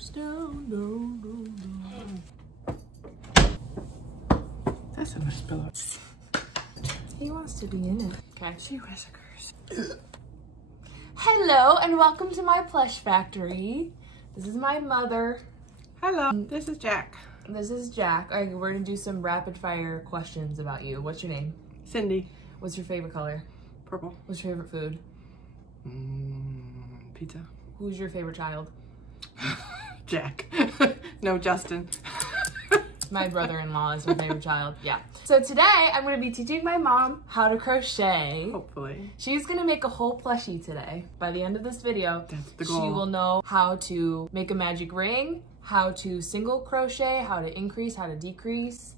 goes down, down, down, down. That's enough spill out. He wants to be in it. Okay. She whiskers. Hello and welcome to my plush factory. This is my mother. Hello, this is Jack. This is Jack. All right, we're gonna do some rapid fire questions about you. What's your name? Cindy. What's your favorite color? Purple. What's your favorite food? Pizza. Who's your favorite child? Jack. No, Justin. My brother-in-law is my favorite child. Yeah. So today I'm going to be teaching my mom how to crochet. Hopefully. She's going to make a whole plushie today. By the end of this video, that's the goal. She will know how to make a magic ring, how to single crochet, how to increase, how to decrease,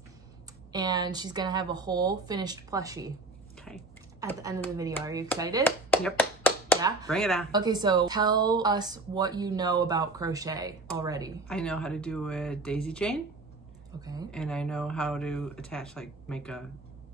and she's going to have a whole finished plushie. Okay. At the end of the video. Are you excited? Yep. Yeah? Bring it on. Okay, so tell us what you know about crochet already. I know how to do a daisy chain. Okay. And I know how to attach, like, make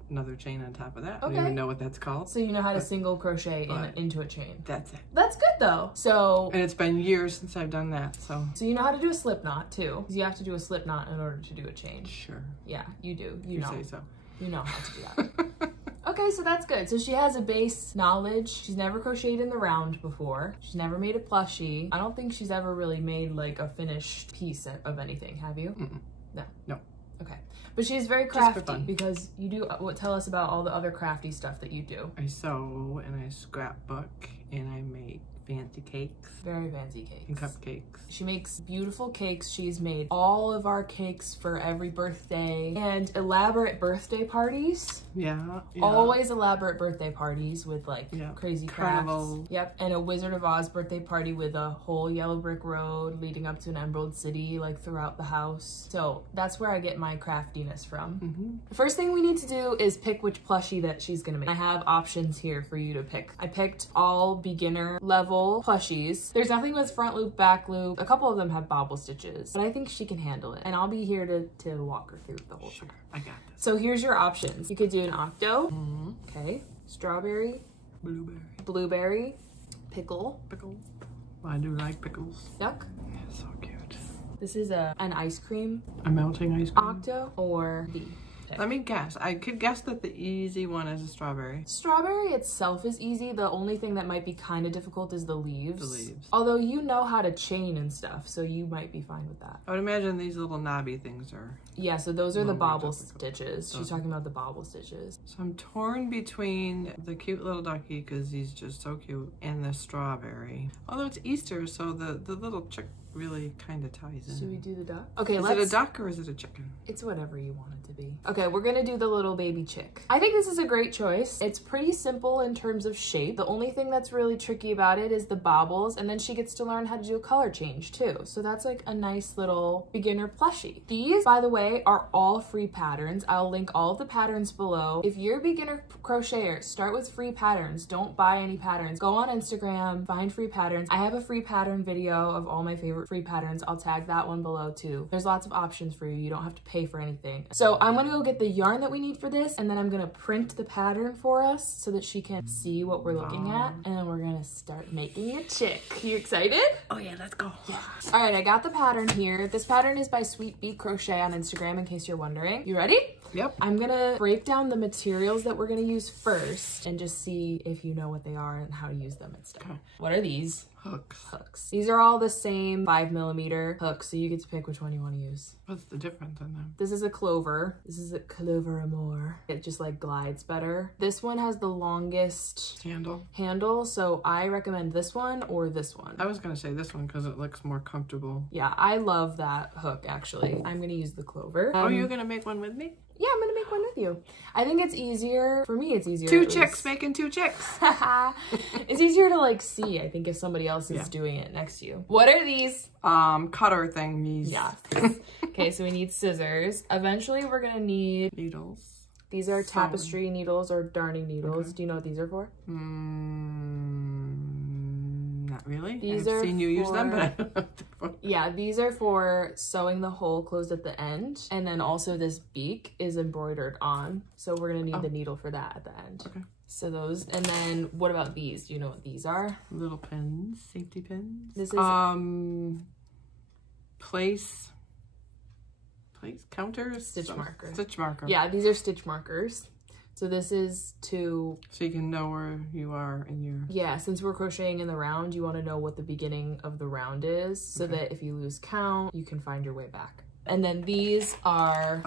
another chain on top of that. Okay. I don't even know what that's called. So you know how to single crochet into a chain. That's it. That's good though. So. And it's been years since I've done that, so. So you know how to do a slip knot too. Because you have to do a slip knot in order to do a chain. Sure. Yeah, you do. You say so. You know how to do that. Okay, so that's good. So she has a base knowledge. She's never crocheted in the round before. She's never made a plushie. I don't think she's ever really made like a finished piece of anything. Have you? Mm-mm. No. No. Okay. But she's very crafty because you do tell us about all the other crafty stuff that you do. I sew and I scrapbook and I make fancy cakes. Very fancy cakes. And cupcakes. She makes beautiful cakes. She's made all of our cakes for every birthday and elaborate birthday parties. Yeah. Always elaborate birthday parties with like crazy carnival. crafts. Yep. And a Wizard of Oz birthday party with a whole yellow brick road leading up to an Emerald City like throughout the house. So that's where I get my craftiness from. Mm-hmm. The first thing we need to do is pick which plushie that she's gonna make. I have options here for you to pick. I picked all beginner level plushies. There's nothing with front loop, back loop. A couple of them have bobble stitches, but I think she can handle it. And I'll be here to walk her through the whole thing. I got this. So here's your options. You could do an octo. Okay. Strawberry. Blueberry. Blueberry. Pickle. Pickle. I do like pickles. Duck. Yeah, so cute. This is an ice cream. A melting ice cream. Octo or D. Let me guess. I could guess that the easy one is a strawberry. Strawberry itself is easy. The only thing that might be kind of difficult is the leaves. The leaves. Although you know how to chain and stuff, so you might be fine with that. I would imagine these little knobby things are... Yeah, so those are the bobble stitches. She's talking about the bobble stitches. So I'm torn between the cute little ducky, because he's just so cute, and the strawberry. Although it's Easter, so the little chick really kind of ties in. Should we do the duck? Okay, is it a duck or is it a chicken? It's whatever you want it to be. Okay, we're gonna do the little baby chick. I think this is a great choice. It's pretty simple in terms of shape. The only thing that's really tricky about it is the bobbles, and then she gets to learn how to do a color change too. So that's like a nice little beginner plushie. These, by the way, are all free patterns. I'll link all of the patterns below. If you're a beginner crocheter, start with free patterns. Don't buy any patterns. Go on Instagram, find free patterns. I have a free pattern video of all my favorite free patterns. I'll tag that one below too. There's lots of options for you. You don't have to pay for anything. So I'm gonna go get the yarn that we need for this, and then I'm gonna print the pattern for us so that she can see what we're looking at, and then we're gonna start making a chick. You excited? Oh yeah, let's go. Yeah. All right, I got the pattern here. This pattern is by Sweet Bee Crochet on Instagram in case you're wondering. You ready? Yep. I'm gonna break down the materials that we're gonna use first and just see if you know what they are and how to use them and stuff. Okay. What are these? Hooks. These are all the same 5mm hooks, so you get to pick which one you want to use. What's the difference in them? This is a clover. This is a clover amour. It just like glides better. This one has the longest handle, so I recommend this one or this one. I was gonna say this one because it looks more comfortable. Yeah, I love that hook actually. I'm gonna use the clover. Oh, you're gonna make one with me? Yeah, I'm gonna make one with you. I think it's easier, for me it's easier. Two chicks making two chicks. It's easier to like see, I think, if somebody else is doing it next to you. What are these? Cutter thingies. Yeah. Okay, so we need scissors. Eventually we're gonna need needles. These are tapestry needles or darning needles. Okay. Do you know what these are for? Not really. These I've seen you use them, but I don't know what they're for. Yeah, these are for sewing the hole closed at the end. And then also this beak is embroidered on. So we're gonna need the needle for that at the end. Okay. So those, and then what about these? Do you know what these are? Little pins, safety pins. This is place counters? Stitch marker. Stitch marker. Yeah, these are stitch markers. So this is to... So you can know where you are in your... Yeah, since we're crocheting in the round, you want to know what the beginning of the round is so that if you lose count, you can find your way back. And then these are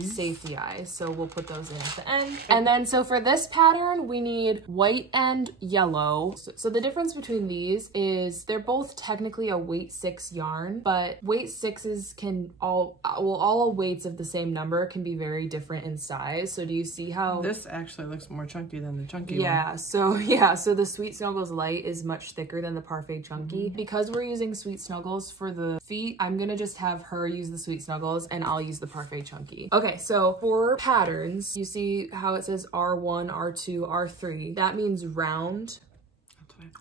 safety eyes. So we'll put those in at the end. And then, so for this pattern, we need white and yellow. So the difference between these is they're both technically a weight 6 yarn, but weight 6s can all weights of the same number can be very different in size. So do you see how... This actually looks more chunky than the chunky one. So the Sweet Snuggles Light is much thicker than the Parfait Chunky. Because we're using Sweet Snuggles for the feet, I'm gonna just have her use the Sweet Snuggles and I'll use the Parfait Chunky. Okay, so for patterns, you see how it says R1, R2, R3. That means round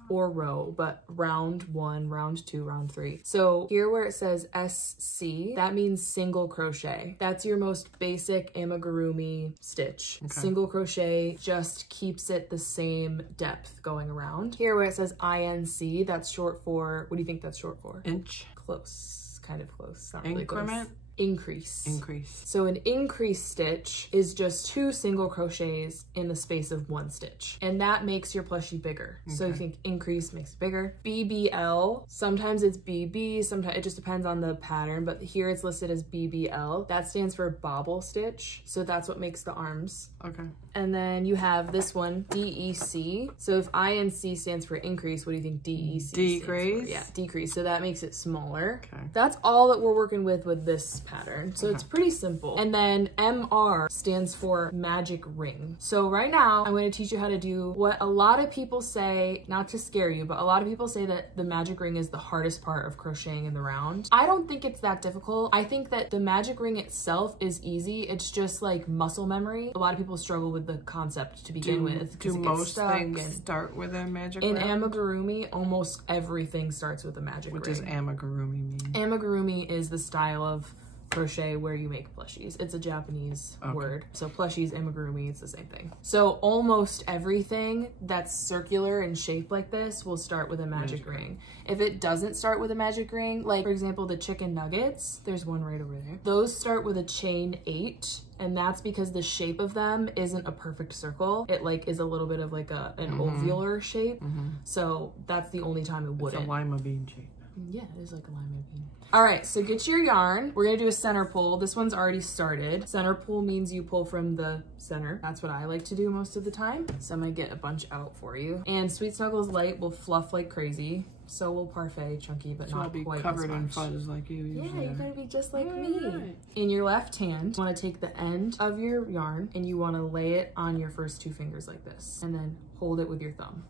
or row, but round 1, round 2, round 3. So here where it says SC, that means single crochet. That's your most basic amigurumi stitch. Okay. Single crochet just keeps it the same depth going around. Here where it says INC, that's short for, what do you think that's short for? Inch. Close, kind of close. Not Increment? Really close. Increase. Increase. So an increase stitch is just 2 single crochets in the space of 1 stitch. And that makes your plushie bigger. Okay. So you think increase makes it bigger. BBL, sometimes it's BB, sometimes it just depends on the pattern, but here it's listed as BBL. That stands for bobble stitch. So that's what makes the arms. Okay. And then you have this one, DEC. So if INC stands for increase, what do you think DEC Decrease? stands for? Yeah, decrease. So that makes it smaller. Okay. That's all that we're working with this pattern. So it's pretty simple. And then MR stands for magic ring. So right now I'm going to teach you how to do what a lot of people say, not to scare you, but a lot of people say that the magic ring is the hardest part of crocheting in the round. I don't think it's that difficult. I think that the magic ring itself is easy. It's just like muscle memory. A lot of people struggle with the concept to begin with. Do most things start with a magic ring? In amigurumi, almost everything starts with a magic ring. What does amigurumi mean? Amigurumi is the style of crochet where you make plushies. It's a Japanese word. So plushies, amigurumi, it's the same thing. So almost everything that's circular and shaped like this will start with a magic ring. If it doesn't start with a magic ring, like for example, the chicken nuggets, there's one right over there. Those start with a chain 8. And that's because the shape of them isn't a perfect circle. It like is a little bit of like an ovular shape. So that's the only time it wouldn't. It's a lima bean shape. Yeah, it is like a lima bean. All right, so get your yarn. We're gonna do a center pull. This one's already started. Center pull means you pull from the center. That's what I like to do most of the time. So I'm gonna get a bunch out for you. And Sweet Snuggles Light will fluff like crazy. So will Parfait Chunky, but not quite as much. Covered in fuzz like you usually Yeah, you're gonna be just like me. Right. In your left hand, you wanna take the end of your yarn and you wanna lay it on your first 2 fingers like this. And then hold it with your thumb.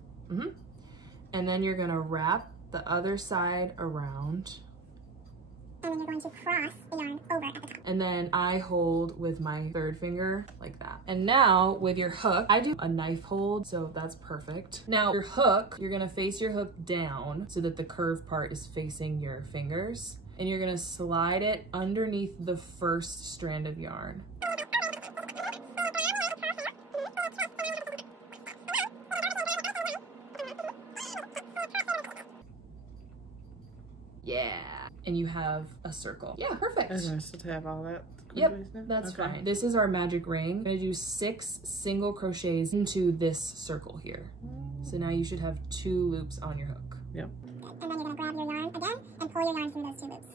And then you're gonna wrap the other side around. And then you're going to cross the yarn over at the top. And then I hold with my 3rd finger like that. And now with your hook, I do a knife hold, so that's perfect. Now your hook, you're gonna face your hook down so that the curved part is facing your fingers. And you're gonna slide it underneath the first strand of yarn. Yeah. And you have a circle. Yeah, perfect. Is nice to have all that. Yep, that's fine. This is our magic ring. I'm gonna do 6 single crochets into this circle here. So now you should have 2 loops on your hook. Yep. And then you're gonna grab your yarn again and pull your yarn through those 2 loops.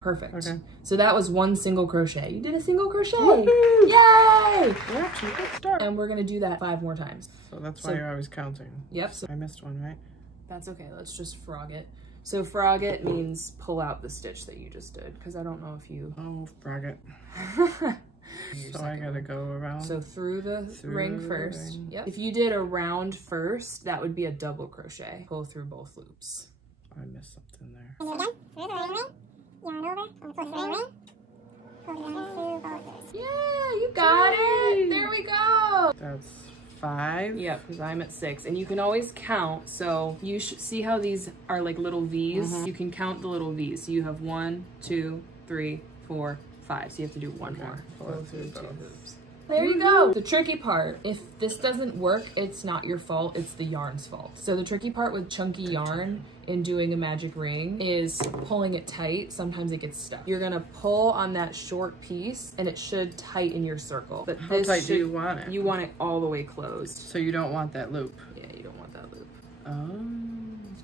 Perfect. Okay. So that was 1 single crochet. You did a single crochet. Woohoo! Yay! We're actually a good start. And we're gonna do that 5 more times. So that's why you're always counting. Yep. So I missed one, right? that's okay. Let's just frog it. So frog it means pull out the stitch that you just did, because I don't know if you... Oh, frog it. So I gotta go around. So through the ring first. Yep. If you did a round first, that would be a double crochet. Pull through both loops. I missed something there. And then again, through the ring, yarn over, and pull through the ring. Pull the yarn through both loops. Yeah, you got it. There we go. That's 5. Yep, because I'm at 6. And you can always count. So you should see how these are like little V's. You can count the little V's. So you have 1, 2, 3, 4, 5. So you have to do one more. Pull it through two both. hoops. There you go. The tricky part, if this doesn't work, it's not your fault, it's the yarn's fault. So the tricky part with chunky yarn in doing a magic ring is pulling it tight. Sometimes it gets stuck. You're gonna pull on that short piece and it should tighten your circle. But How tight do you want it? You want it all the way closed. So you don't want that loop? Yeah, you don't want that loop. Oh.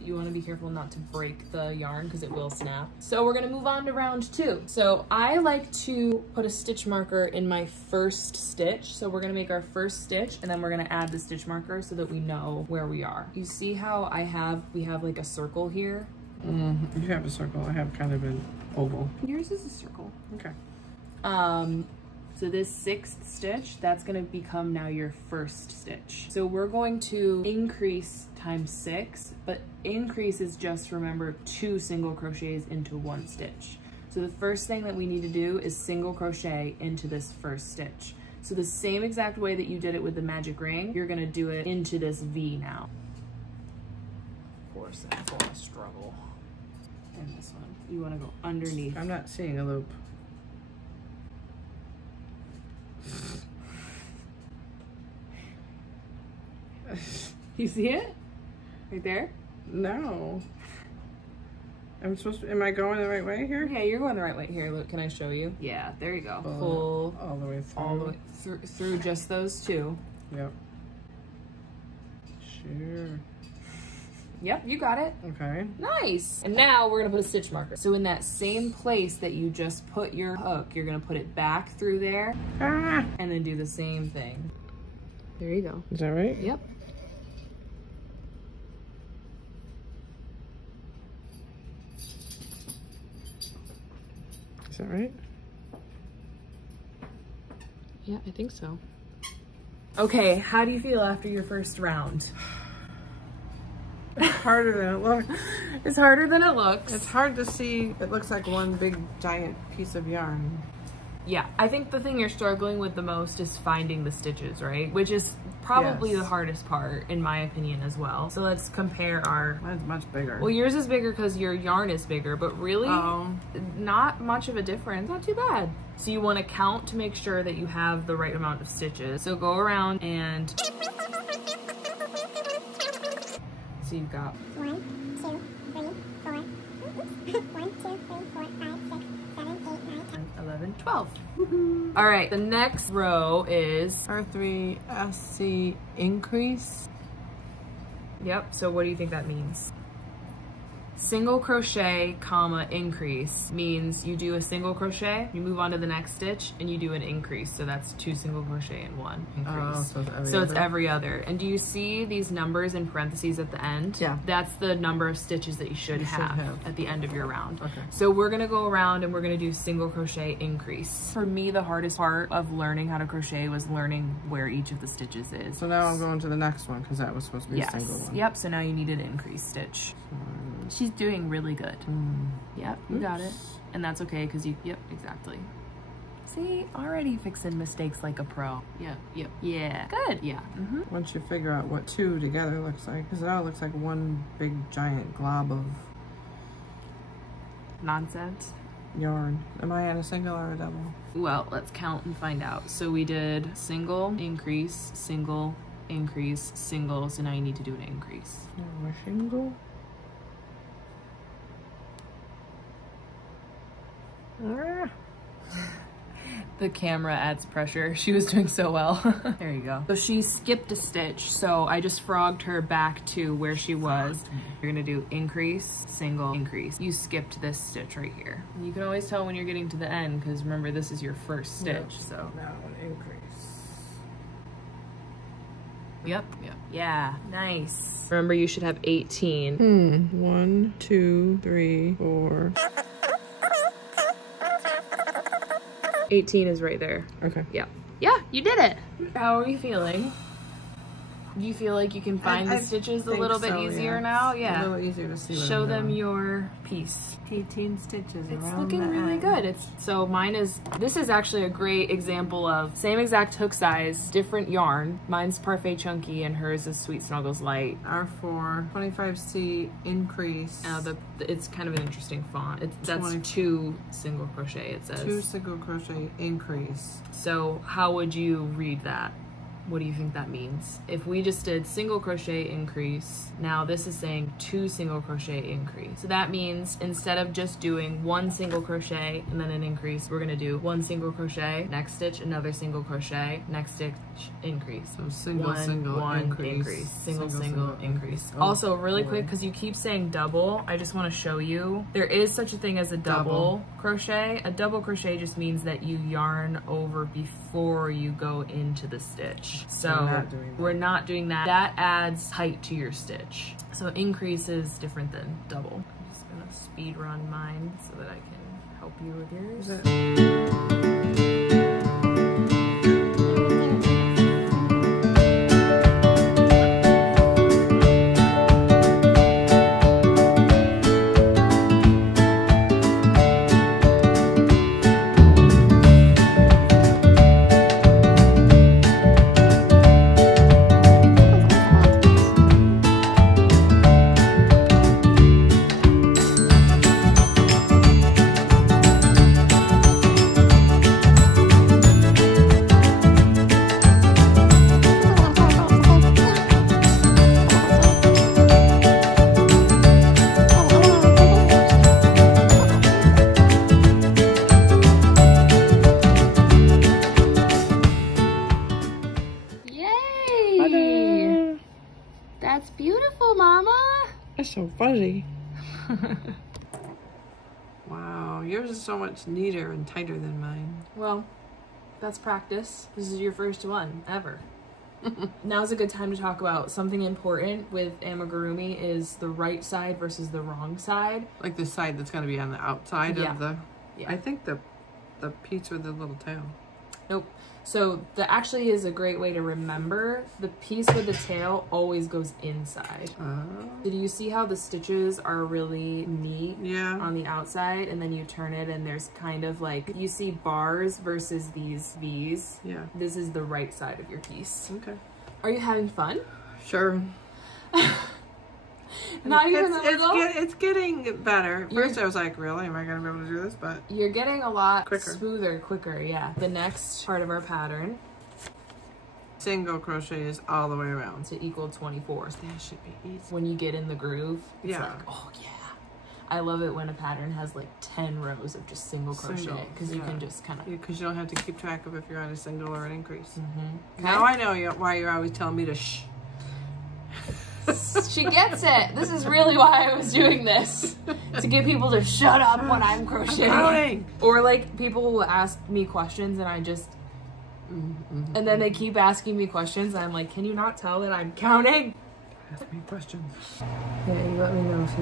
You want to be careful not to break the yarn because it will snap. So we're going to move on to round 2. So I like to put a stitch marker in my first stitch. So we're going to make our first stitch and then we're going to add the stitch marker so that we know where we are. You see how we have like a circle here? You have a circle. I have kind of an oval. Yours is a circle. Okay. So this 6th stitch, that's gonna become now your first stitch. So we're going to increase times 6, but increase is just, remember, 2 single crochets into 1 stitch. So the first thing that we need to do is single crochet into this first stitch. So the same exact way that you did it with the magic ring, you're gonna do it into this V now. Of course, that's a struggle. And this one, you wanna go underneath. I'm not seeing a loop. You see it? Right there? No. I'm supposed to, am I going the right way here? Yeah, you're going the right way. Here, look, can I show you? Yeah, there you go. Pull all the way through. all the way through just those 2. Yep. Sure. Yep, you got it. Okay. Nice. And now we're gonna put a stitch marker. So in that same place that you just put your hook, you're gonna put it back through there and then do the same thing. There you go. Is that right? Yep. Is that right? Yeah, I think so. Okay, how do you feel after your first round? It's harder than it looks. It's harder than it looks. It's hard to see. It looks like one big giant piece of yarn. Yeah, I think the thing you're struggling with the most is finding the stitches, right? Which is probably the hardest part, in my opinion, as well. So let's compare our... Mine's much bigger. Well, yours is bigger because your yarn is bigger, but really, not much of a difference. Not too bad. So you want to count to make sure that you have the right amount of stitches. So go around and... So you've got... 1, 2, 3, 4. 1, 2, 3, 4, 5, 6, 7, 8, 9, 10. 11, 12. All right, the next row is... R3 SC increase. Yep, so what do you think that means? Single crochet, comma, increase means you do a single crochet, you move on to the next stitch, and you do an increase. So that's 2 single crochet and 1 increase. So It's every other. And do you see these numbers in parentheses at the end? Yeah. That's the number of stitches that you should have at the end of your round. Okay. So we're gonna go around and we're gonna do single crochet increase. For me, the hardest part of learning how to crochet was learning where each of the stitches is. So now I'm going to the next one because that was supposed to be a single one. Yep, so now you need an increase stitch. She's doing really good. Yep, you got it. And that's okay because you, yep, exactly. See, already fixing mistakes like a pro. Yep, yep, yeah, good, yeah. Once you figure out what 2 together looks like, because it all looks like one big giant glob of Nonsense. yarn. Am I on a single or a double? Well, let's count and find out. So we did single, increase, single, increase, single. So now you need to do an increase. A single? The camera adds pressure. She was doing so well. There you go. So she skipped a stitch. So I just frogged her back to where she was. You're gonna do increase, single, increase. You skipped this stitch right here. You can always tell when you're getting to the end because remember this is your first stitch. So now an increase. Yep. Yeah, nice. Remember you should have 18. 1, 2, 3, 4. 18 is right there. Okay. Yeah. Yeah, you did it. How are you feeling? Do you feel like you can find the stitches a little bit easier now? Yeah. A little easier to see. Show them your piece. 18 stitches It's around looking the really end. good. So mine is, this is actually a great example of same exact hook size, different yarn. Mine's Parfait Chunky and hers is Sweet Snuggles Light. R4, 25C increase. It's kind of an interesting font. That's 2 single crochet, it says. 2 single crochet increase. So how would you read that? What do you think that means? If we just did single crochet increase, now this is saying 2 single crochet increase. So that means instead of just doing 1 single crochet and then an increase, we're gonna do 1 single crochet, next stitch, another single crochet, next stitch, increase. So single, increase. Single, increase. Also, really quick, because you keep saying double, I just want to show you. There is such a thing as a double crochet. A double crochet just means that you yarn over before you go into the stitch. So we're not doing that. That adds height to your stitch. So increase is different than double. I'm just gonna speed run mine so that I can help you with yours. That's beautiful, Mama. That's so fuzzy. Wow, yours is so much neater and tighter than mine. Well, that's practice. This is your first one ever. Now's a good time to talk about something important with amigurumi is the right side versus the wrong side. Like the side that's going to be on the outside of the... Yeah. I think the piece with the little tail. Nope. So that actually is a great way to remember. The piece with the tail always goes inside. Did you see how the stitches are really neat on the outside, and then you turn it and there's kind of like, you see bars versus these V's? Yeah. This is the right side of your piece. Okay. Are you having fun? Sure. Not even a little? It's getting better. First I was like, really? Am I going to be able to do this? But you're getting a lot quicker. Smoother, quicker, yeah. The next part of our pattern. Single crochet is all the way around. To equal 24. That should be easy. When you get in the groove, it's like, oh yeah. I love it when a pattern has like 10 rows of just single crochet, because you can just kind of... Because you don't have to keep track of if you're on a single or an increase. Now I know why you're always telling me to shh. She gets it. This is really why I was doing this. To get people to shut up when I'm crocheting. Or like people will ask me questions and I just... And then they keep asking me questions and I'm like, can you not tell that I'm counting? Ask me questions. Yeah, you let me know if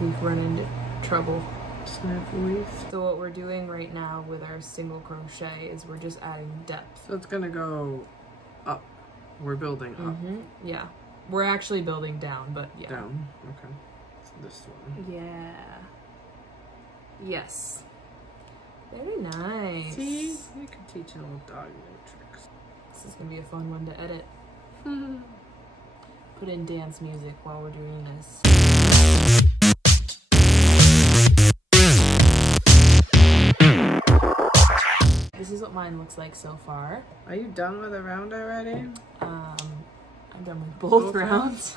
you run into trouble. Snafuis. So what we're doing right now with our single crochet is we're just adding depth. So it's gonna go up. We're building up. Yeah. We're actually building down, but yeah. Down. Okay. So this one. Yeah. Yes. Very nice. See? You can teach an old dog new tricks. This is gonna be a fun one to edit. Put in dance music while we're doing this. This is what mine looks like so far. Are you done with a round already? I'm done with both rounds.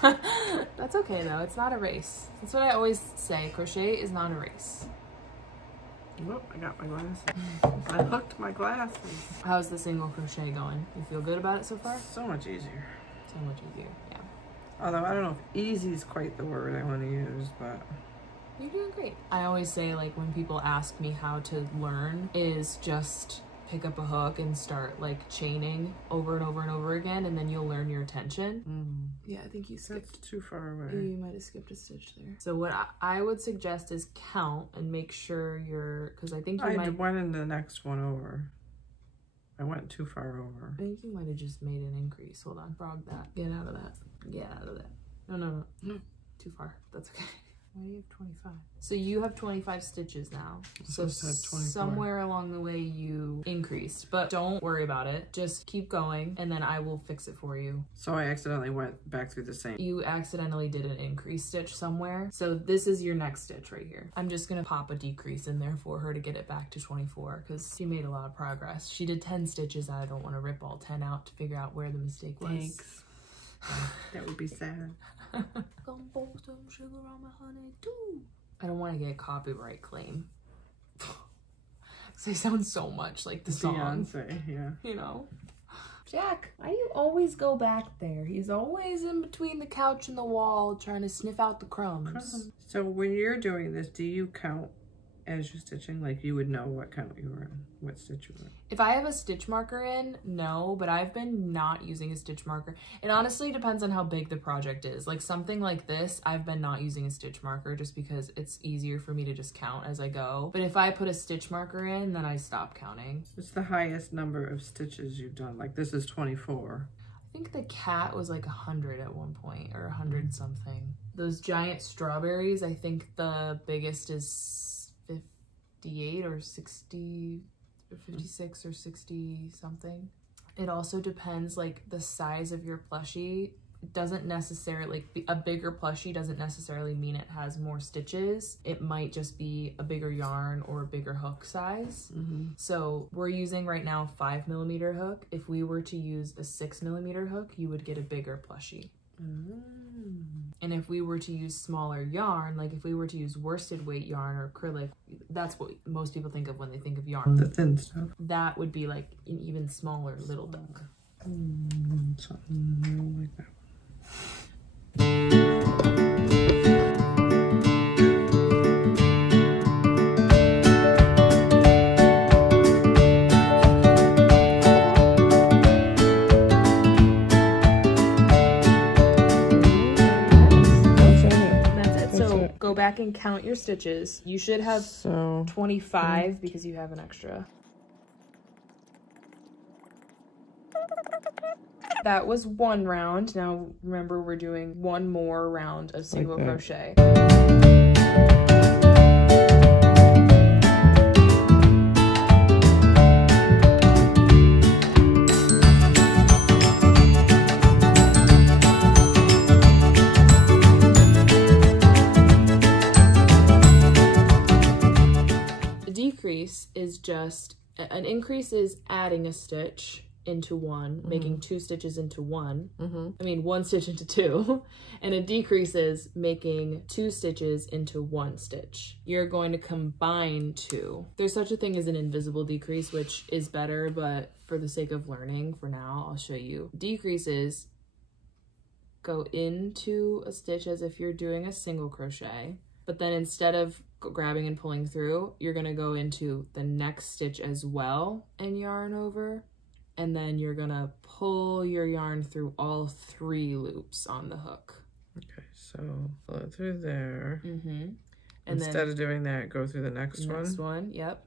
That's okay though, it's not a race. That's what I always say, crochet is not a race. Whoop, I got my glasses. I hooked my glasses. How's the single crochet going? You feel good about it so far? So much easier. So much easier, yeah. Although I don't know if easy is quite the word I want to use, but... You're doing great. I always say, like, when people ask me how to learn is just pick up a hook and start like chaining over and over and over again, and then you'll learn your tension. Yeah, I think you skipped. That's too far away. You might have skipped a stitch there. So what I would suggest is count and make sure you're, because I think you might... I went in the next one over. I went too far over. I think you might have just made an increase. Hold on, frog that. Get out of that. Get out of that. No. Too far. That's okay. Why do you have 25? So you have 25 stitches now. So somewhere along the way you increased, but don't worry about it. Just keep going and then I will fix it for you. So I accidentally went back through the same. You accidentally did an increase stitch somewhere. So this is your next stitch right here. I'm just gonna pop a decrease in there for her to get it back to 24 because she made a lot of progress. She did 10 stitches and I don't want to rip all 10 out to figure out where the mistake was. Thanks. That would be sad. Gonna pour some sugar on my honey too. I don't want to get a copyright claim. They sound so much like the song. Beyonce, yeah. You know? Jack, why do you always go back there? He's always in between the couch and the wall trying to sniff out the crumbs. So when you're doing this, do you count as you're stitching? Like you would know what count you were in, what stitch you were in? If I have a stitch marker in, no, but I've been not using a stitch marker. It honestly depends on how big the project is. Like something like this, I've been not using a stitch marker just because it's easier for me to just count as I go. But if I put a stitch marker in, then I stop counting. What's the highest number of stitches you've done? Like this is 24. I think the cat was like 100 at one point, or 100 something. Those giant strawberries, I think the biggest is 58 or 60, or 56 or 60 something. It also depends, like the size of your plushie. It doesn't necessarily, like a bigger plushie doesn't necessarily mean it has more stitches. It might just be a bigger yarn or a bigger hook size. So we're using right now 5mm hook. If we were to use a 6mm hook, you would get a bigger plushie. And if we were to use smaller yarn, like if we were to use worsted weight yarn or acrylic, that's what most people think of when they think of yarn. The thin stuff. That would be like an even smaller little duck. Something I don't like that one. Go back and count your stitches. You should have 25 because you have an extra. That was one round. Now remember, we're doing one more round of single crochet. Is just an increase is adding a stitch into one, making 2 stitches into one. I mean 1 stitch into 2, and a decrease is making 2 stitches into 1 stitch. You're going to combine 2. There's such a thing as an invisible decrease, which is better, but for the sake of learning for now, I'll show you. Decreases go into a stitch as if you're doing a single crochet, but then instead of grabbing and pulling through, you're gonna go into the next stitch as well and yarn over, and then you're gonna pull your yarn through all 3 loops on the hook. Okay, so pull it through there. And instead then of doing that, go through the next one. Yep.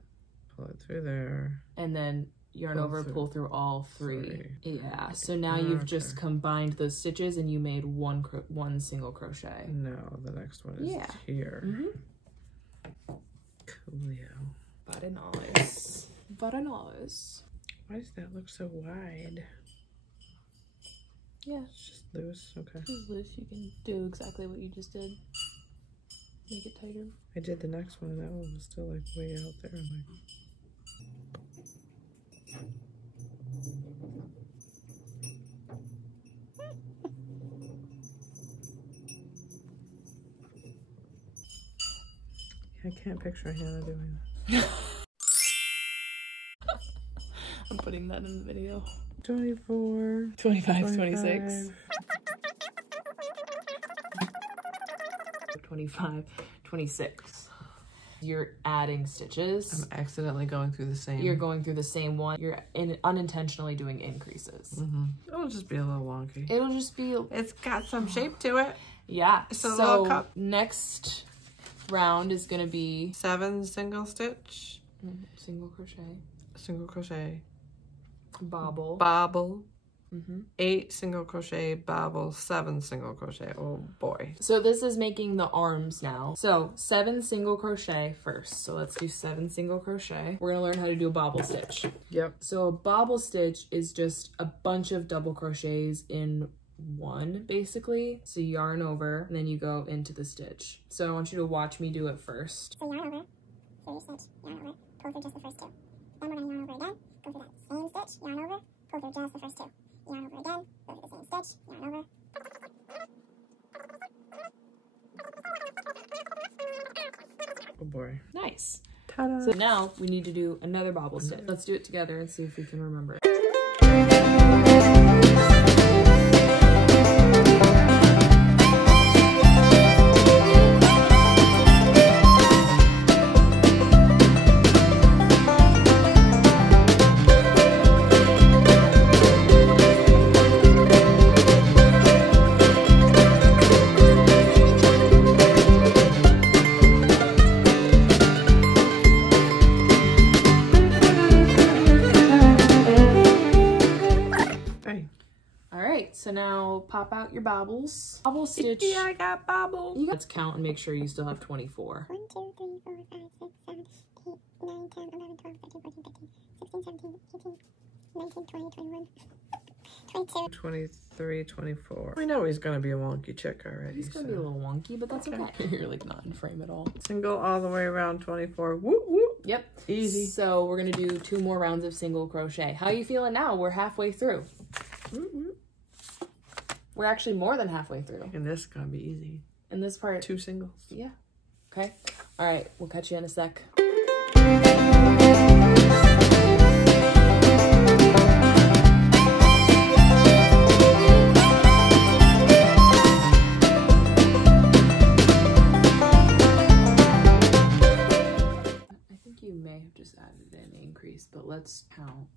Pull it through there. And then yarn over, pull through all 3. Yeah, so now you've just combined those stitches and you made one single crochet. No, the next one is here. Coolio. Buttonals. Buttonals. Why does that look so wide? Yeah. It's just loose. Okay. It's loose. You can do exactly what you just did. Make it tighter. I did the next one and that one was still like way out there. I'm like... I can't picture Hannah doing that. I'm putting that in the video. 24. 25, 26. 25, 26. You're adding stitches. I'm accidentally going through the same. You're going through the same one. You're unintentionally doing increases. It'll just be a little wonky. It'll just be... It's got some shape to it. Yeah. It's a little cup. Next round is going to be 7 single stitch. single crochet. Single crochet. bobble. Bobble. 8 single crochet, bobble, 7 single crochet. Oh boy. So this is making the arms now. So 7 single crochet first. So let's do 7 single crochet. We're gonna learn how to do a bobble stitch. Yep. So a bobble stitch is just a bunch of double crochets in one, basically. So you yarn over, and then you go into the stitch. So I want you to watch me do it first. So yarn over, through your stitch, yarn over, pull through just the first 2. Then we're going to yarn over again, go through that same stitch, yarn over, pull through just the first 2. Yarn over again, go through the same stitch, yarn over. Oh boy. Nice. Ta-da. So now we need to do another bobble stitch. Let's do it together and see if we can remember it. So now pop out your bobbles. Bobble stitch. Yeah, I got bobble. Let's count and make sure you still have 24. 1, 2, 3, 4, 5, 6, 7, 8, 9, 10, 11, 12, 13, 14, 15, 16, 17, 18, 19, 20, 21, 22. 23, 24. We know he's gonna be a wonky chick already. He's gonna be a little wonky, but that's okay. You're like not in frame at all. Single all the way around 24. Whoop, whoop. Yep. Easy. So we're gonna do 2 more rounds of single crochet. How are you feeling now? We're halfway through. We're actually more than halfway through. And this is gonna be easy. And this part, 2 singles. yeah. Okay. All right. We'll catch you in a sec. I think you may have just added an increase, but let's count.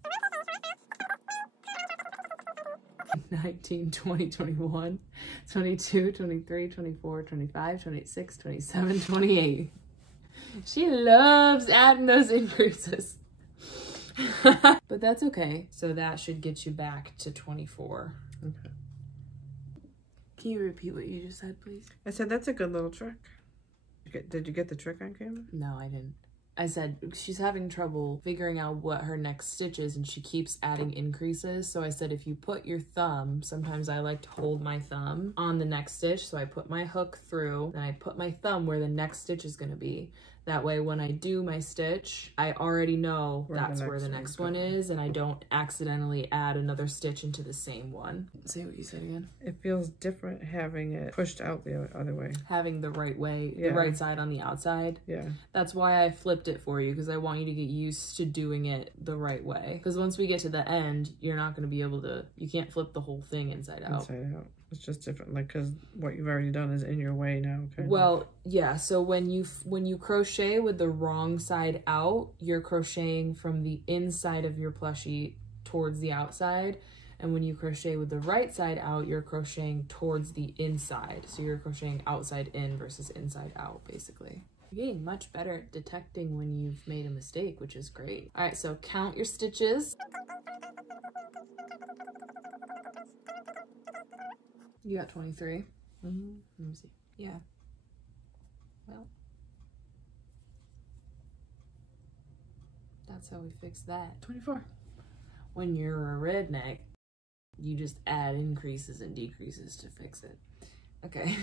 19, 20, 21, 22, 23, 24, 25, 26, 27, 28. She loves adding those increases. But that's okay. So that should get you back to 24. Okay. Can you repeat what you just said, please? I said that's a good little trick. Did you get the trick on camera? No, I didn't. I said she's having trouble figuring out what her next stitch is and she keeps adding increases. So I said if you put your thumb, sometimes I like to hold my thumb on the next stitch. So I put my hook through and I put my thumb where the next stitch is going to be. That way when I do my stitch, I already know that's where the next one is and I don't accidentally add another stitch into the same one. Say what you said again. It feels different having it pushed out the other way. Having the right way, the right side on the outside. Yeah. That's why I flipped it for you, because I want you to get used to doing it the right way. Because once we get to the end, you're not going to be able to, you can't flip the whole thing inside out. Inside out. It's just different, like, because what you've already done is in your way now. Well, yeah, so when you crochet with the wrong side out, you're crocheting from the inside of your plushie towards the outside. And when you crochet with the right side out, you're crocheting towards the inside. So you're crocheting outside in versus inside out, basically. You're getting much better at detecting when you've made a mistake, which is great. All right, so count your stitches. You got 23. Let me see. Yeah. Well, that's how we fix that. 24. When you're a redneck, you just add increases and decreases to fix it. Okay.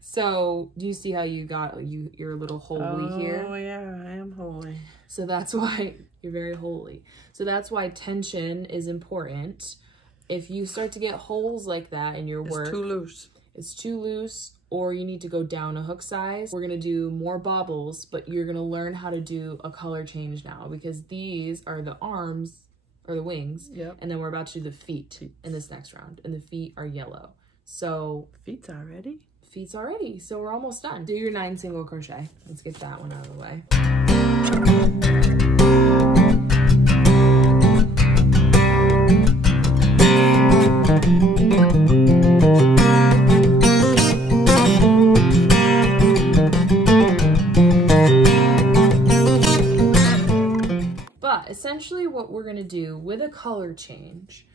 So, do you see how you got you're a little holy here? Oh yeah, I am holy. So that's why you're very holy. So that's why tension is important. If you start to get holes like that in your work, it's too loose, or you need to go down a hook size. We're gonna do more bobbles, but you're gonna learn how to do a color change now, because these are the arms or the wings. Yep. And then we're about to do the feet in this next round, and the feet are yellow. So feet's already? Feet's already, so we're almost done. Do your 9 single crochet. Let's get that one out of the way. essentially what we're gonna do with a color change,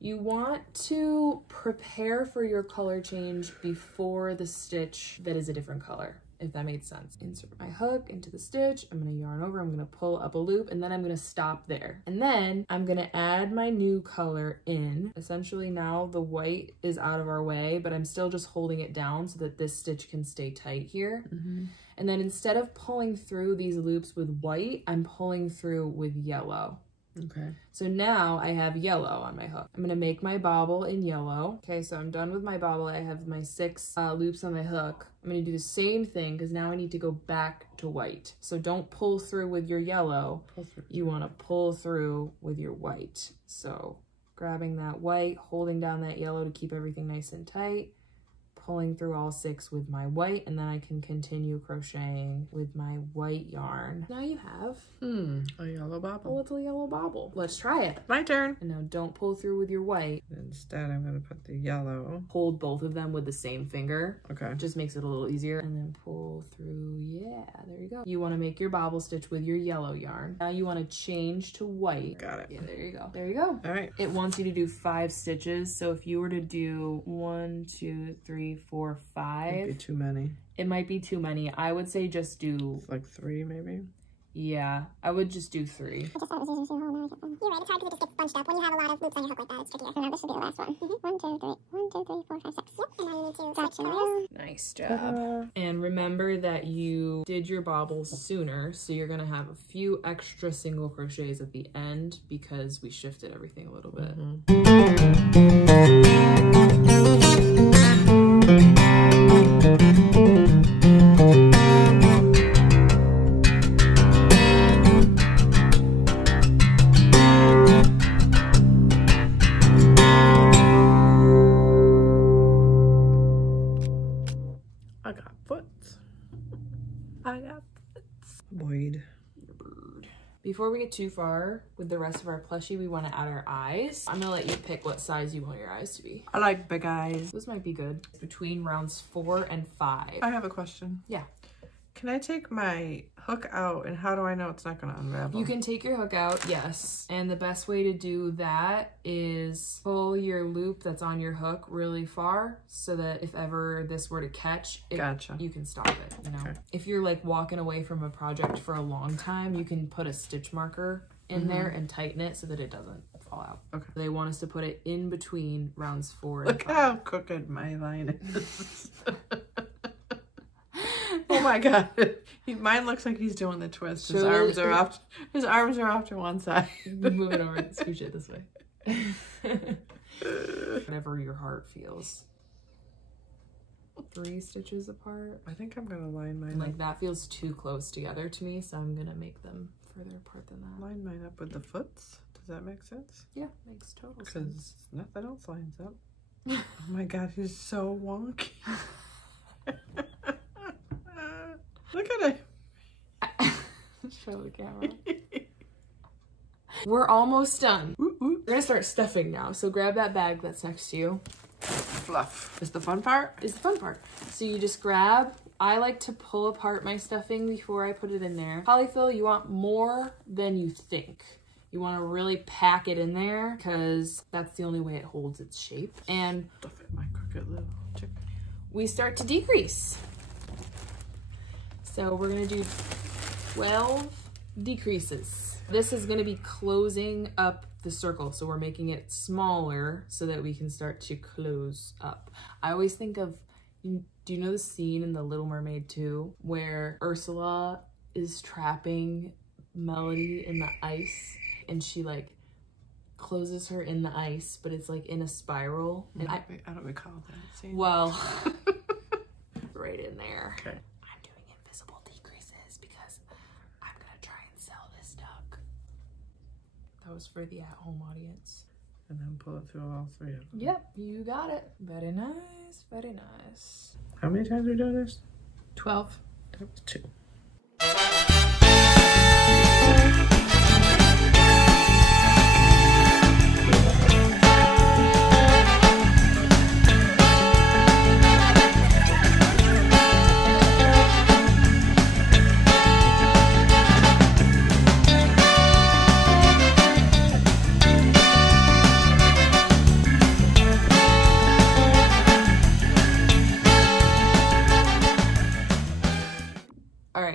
you want to prepare for your color change before the stitch that is a different color, if that made sense. Insert my hook into the stitch, I'm gonna yarn over, I'm gonna pull up a loop, and then I'm gonna stop there. And then I'm gonna add my new color in. Essentially now the white is out of our way, but I'm still just holding it down so that this stitch can stay tight here. And then instead of pulling through these loops with white, I'm pulling through with yellow. Okay. So now I have yellow on my hook. I'm gonna make my bobble in yellow. Okay, so I'm done with my bobble. I have my 6 loops on my hook. I'm gonna do the same thing because now I need to go back to white. So don't pull through with your yellow. You wanna pull through with your white. So grabbing that white, holding down that yellow to keep everything nice and tight, pulling through all 6 with my white, and then I can continue crocheting with my white yarn. Now you have a yellow a bobble. little yellow bobble. Let's try it. My turn. And now don't pull through with your white. Instead, I'm gonna put the yellow. Hold both of them with the same finger. Okay. Just makes it a little easier. And then pull through. Yeah, there you go. You want to make your bobble stitch with your yellow yarn. Now you want to change to white. Got it. Yeah, there you go. There you go. All right. It wants you to do 5 stitches. So if you were to do 1, 2, 3, 4, 5. Might be too many. It might be too many. I would say just do, Like 3 maybe. yeah, I would just do 3. I just thought it was easier to hold. You're right, it's hard because it just gets bunched up. When you have a lot of loops on your hook like that, it's trickier. So now this should be the last one. 1, 2, 3. 1, 2, 3, 4, 5, 6. Yep. And now you need to switch those. Nice job. And remember that you did your bobbles sooner, so you're gonna have a few extra single crochets at the end because we shifted everything a little bit. I got foot. I got foot. Boyd. Before we get too far with the rest of our plushie, we want to add our eyes. I'm gonna let you pick what size you want your eyes to be. I like big eyes. This might be good. Between rounds 4 and 5. I have a question. Yeah. Can I take my hook out, and how do I know it's not going to unravel? You can take your hook out, yes. And the best way to do that is pull your loop that's on your hook really far so that if ever this were to catch, Gotcha. you can stop it, you know? Okay. If you're like walking away from a project for a long time, you can put a stitch marker in there and tighten it so that it doesn't fall out. Okay. They want us to put it in between rounds 4 and Look 5. how crooked my line is. Oh my god. Mine looks like he's doing the twist. His arms are off. His arms are off to one side. Move it over and scooch it this way. Whatever your heart feels. 3 stitches apart. I think I'm gonna line mine Like up. that feels too close together to me, so I'm gonna make them further apart than that. Line mine up with the foots. Does that make sense? Yeah, makes total sense. Because nothing else lines up. Oh my god, he's so wonky. Look at it. Show the camera. We're almost done. Ooh, ooh. We're gonna start stuffing now, so grab that bag that's next to you. Fluff is the fun part. Is the fun part. So you just grab, I like to pull apart my stuffing before I put it in there. Polyfill, you want more than you think. You want to really pack it in there because that's the only way it holds its shape. And Stuff it, my crooked little chicken. we start to decrease. So we're gonna do 12 decreases. This is gonna be closing up the circle. So we're making it smaller so that we can start to close up. I always think of, do you know the scene in The Little Mermaid 2 where Ursula is trapping Melody in the ice and she like closes her in the ice, but it's like in a spiral. And I don't recall that scene. well, right in there. Okay. I'm doing invisible decreases because I'm gonna try and sell this duck. That was for the at-home audience. And then pull it through all 3 of them. Yep, you got it. Very nice, very nice. How many times are we doing this? 12. That was 2.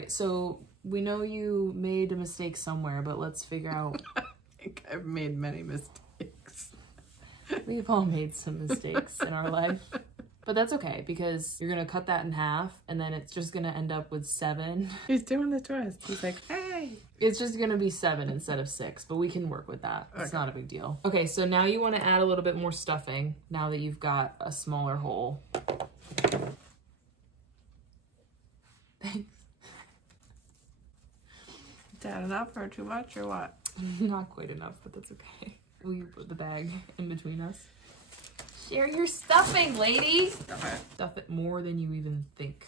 right, so we know you made a mistake somewhere, but let's figure out. I think I've made many mistakes. We've all made some mistakes in our life. But that's okay, because you're gonna cut that in half, and then it's just gonna end up with 7. He's doing the twist. He's like, hey. It's just gonna be 7 instead of 6, but we can work with that. It's Okay. not a big deal. Okay, so now you wanna add a little bit more stuffing, now that you've got a smaller hole. Thanks. Is that enough or too much or what? Not quite enough, but that's okay. Will you put the bag in between us? Share your stuffing, ladies! Okay. Stuff it more than you even think.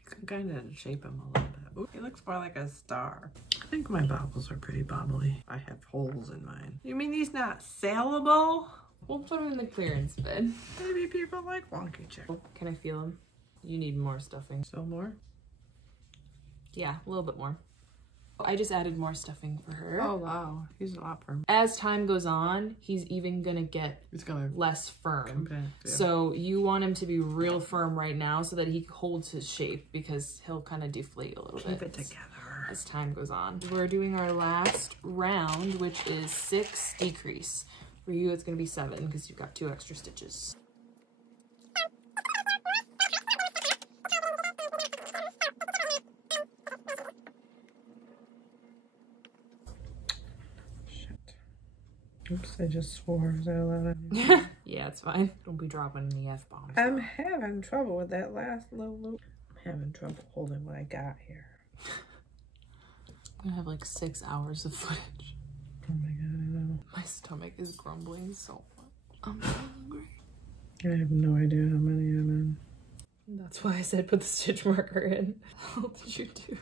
You can kind of shape him a little bit. Ooh, he looks more like a star. I think my bobbles are pretty bobbly. I have holes in mine. You mean he's not saleable? We'll put them in the clearance bin. Maybe people like wonky chicken. Can I feel them? You need more stuffing. Still more? Yeah, a little bit more. I just added more stuffing for her. Oh wow, he's a lot firm. As time goes on, he's even gonna get He's gonna less firm. compact. Yeah. So you want him to be real firm right now so that he holds his shape, because he'll kind of deflate a little Keep bit it together. as time goes on. We're doing our last round, which is 6 decrease. For you, it's gonna be 7 because you've got 2 extra stitches. Oops, I just swore. Is that allowed? Yeah, it's fine. Don't be dropping any F-bombs. I'm having trouble with that last little loop. I'm having trouble holding what I got here. I'm gonna have like 6 hours of footage. Oh my god, I know. My stomach is grumbling so much. I'm hungry. I have no idea how many I'm in. That's why I said put the stitch marker in. How did you do?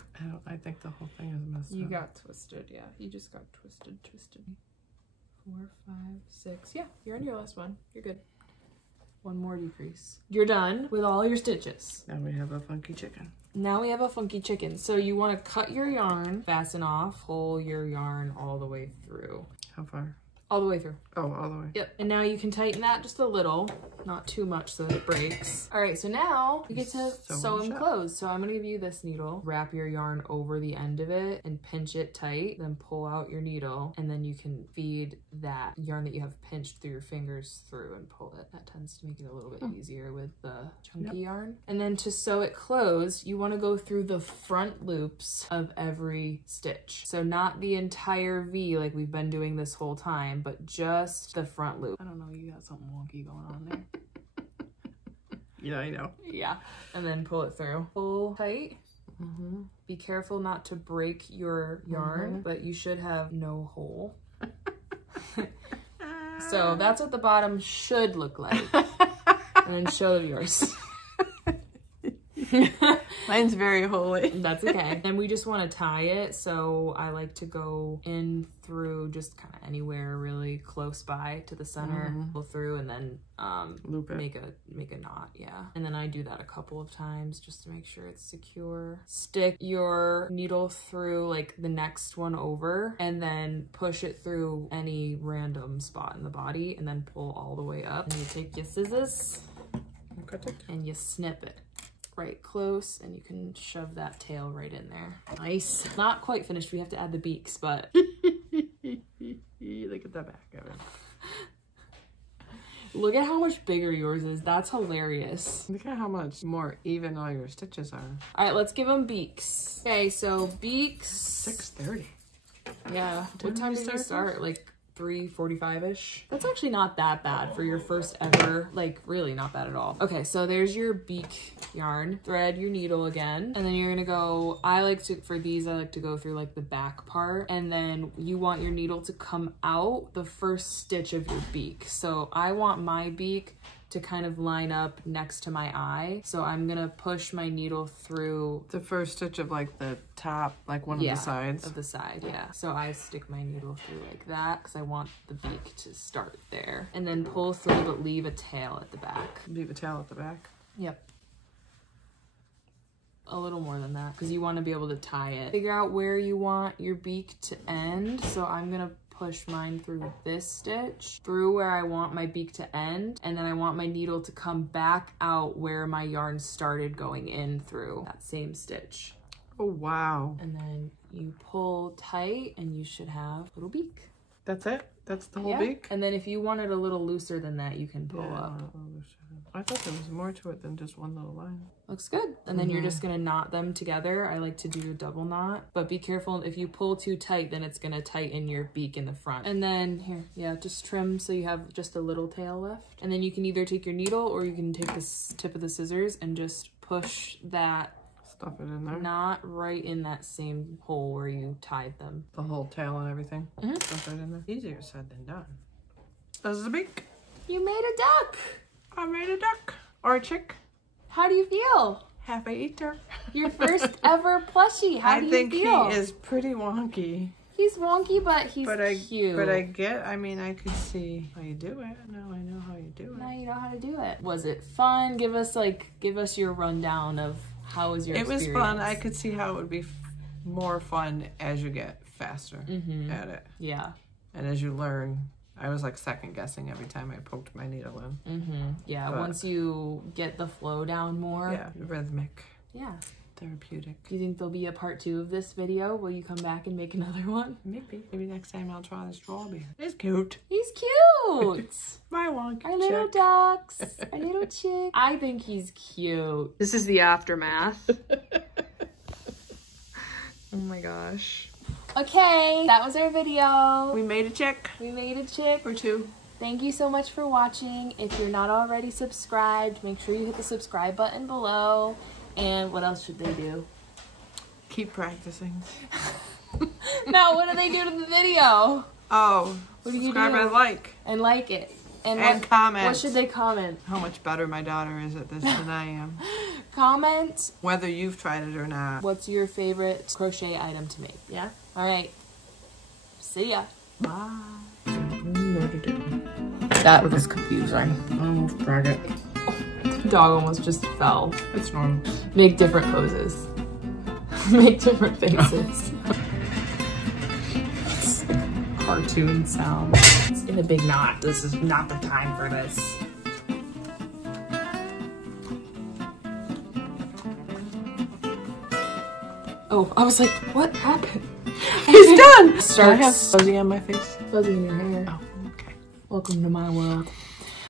I think the whole thing is messed You up. got twisted, yeah. You just got twisted. 4, 5, 6. Yeah, you're on your last one. You're good. 1 more decrease. You're done with all your stitches. Now we have a funky chicken. Now we have a funky chicken. So you want to cut your yarn, fasten off, pull your yarn all the way through. How far? All the way through. Oh, all the way. Yep. And now you can tighten that just a little, not too much so that it breaks. All right, so now you get to sew him closed. So I'm gonna give you this needle, wrap your yarn over the end of it and pinch it tight, then pull out your needle, and then you can feed that yarn that you have pinched through your fingers through and pull it. That tends to make it a little bit easier with the chunky yarn. And then to sew it closed, you wanna go through the front loops of every stitch. So not the entire V like we've been doing this whole time, but just the front loop. I don't know, you got something wonky going on there. Yeah, I know. Yeah, and then pull it through. Pull tight. Be careful not to break your yarn, but you should have no hole. So that's what the bottom should look like. And then show yours. Mine's very holy. That's okay. And we just want to tie it, so I like to go in through just kind of anywhere really close by to the center, pull through, and then Loop it. make a knot. Yeah, and then I do that a couple of times just to make sure it's secure. Stick your needle through like the next one over, and then push it through any random spot in the body, and then pull all the way up. And you take your scissors Cut it. and you snip it right close, and you can shove that tail right in there. Nice. Not quite finished. We have to add the beaks, but Look at the back of it. look at how much bigger yours is. That's hilarious. Look at how much more even all your stitches are. All right, let's give them beaks. Okay, so beaks. 6:30. Yeah. What time did you start? Like 3:45-ish. That's actually not that bad for your first ever, like really not bad at all. Okay, so there's your beak yarn. Thread your needle again, and then you're gonna go, for these I like to go through like the back part, and then you want your needle to come out the first stitch of your beak. So I want my beak to kind of line up next to my eye. So I'm gonna push my needle through The first stitch of like the top, like one of the sides. of the side, yeah. So I stick my needle through like that because I want the beak to start there. And then pull through but leave a tail at the back. Leave a tail at the back. Yep. A little more than that because you want to be able to tie it. Figure out where you want your beak to end. So I'm gonna push mine through this stitch, through where I want my beak to end, and then I want my needle to come back out where my yarn started going in through that same stitch. Oh, wow. And then you pull tight and you should have a little beak. That's it? That's the whole beak? And then if you want it a little looser than that, you can pull up. I thought there was more to it than just one little line. Looks good. And then you're just gonna knot them together. I like to do a double knot, but be careful if you pull too tight, then it's gonna tighten your beak in the front. And then here, yeah, just trim so you have just a little tail left. And then you can either take your needle or you can take the tip of the scissors and just push that stuff it in there. Knot right in that same hole where you tied them. The whole tail and everything. Stuff it in there. Easier said than done. This is a beak. You made a duck. I made a duck. Or a chick. How do you feel? Half a eater. Your first ever plushie. How do you feel? I think he is pretty wonky. He's wonky, but he's cute. But I mean, I could see how you do it. Now I know how you do it. Now you know how to do it. Was it fun? Give us your rundown of how was your experience. It was fun. I could see how it would be more fun as you get faster at it. Yeah. And as you learn. I was like second guessing every time I poked my needle in. Yeah, but once you get the flow down more. Yeah, rhythmic. Yeah. Therapeutic. Do you think there'll be a part 2 of this video? Will you come back and make another one? Maybe. Maybe next time I'll try the strawberry. He's cute. He's cute. My wonky Our little ducks. Our little chick. I think he's cute. This is the aftermath. Oh my gosh. Okay, that was our video. We made a chick. We made a chick. Or 2. Thank you so much for watching. If you're not already subscribed, make sure you hit the subscribe button below. And what else should they do? Keep practicing. No, what do they do to the video? Oh, what do subscribe you do? and like. And like it. And comment. What should they comment? How much better my daughter is at this than I am. Comment. Whether you've tried it or not. What's your favorite crochet item to make? Yeah? All right. See ya. Bye. That was confusing. I almost broke it. Dog almost just fell. It's normal. Make different poses. Make different faces. Cartoon sound. It's in a big knot. This is not the time for this. Oh, I was like, what happened? He's done! Starts. I have fuzzy on my face. Fuzzy in your hair. Oh, okay. Welcome to my world.